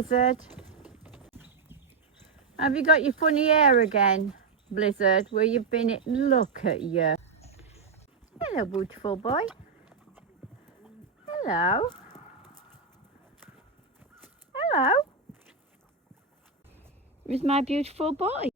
Blizzard. Have you got your funny hair again, Blizzard? Where you've been? Look at you. Hello, beautiful boy. Hello. Hello. Where's my beautiful boy?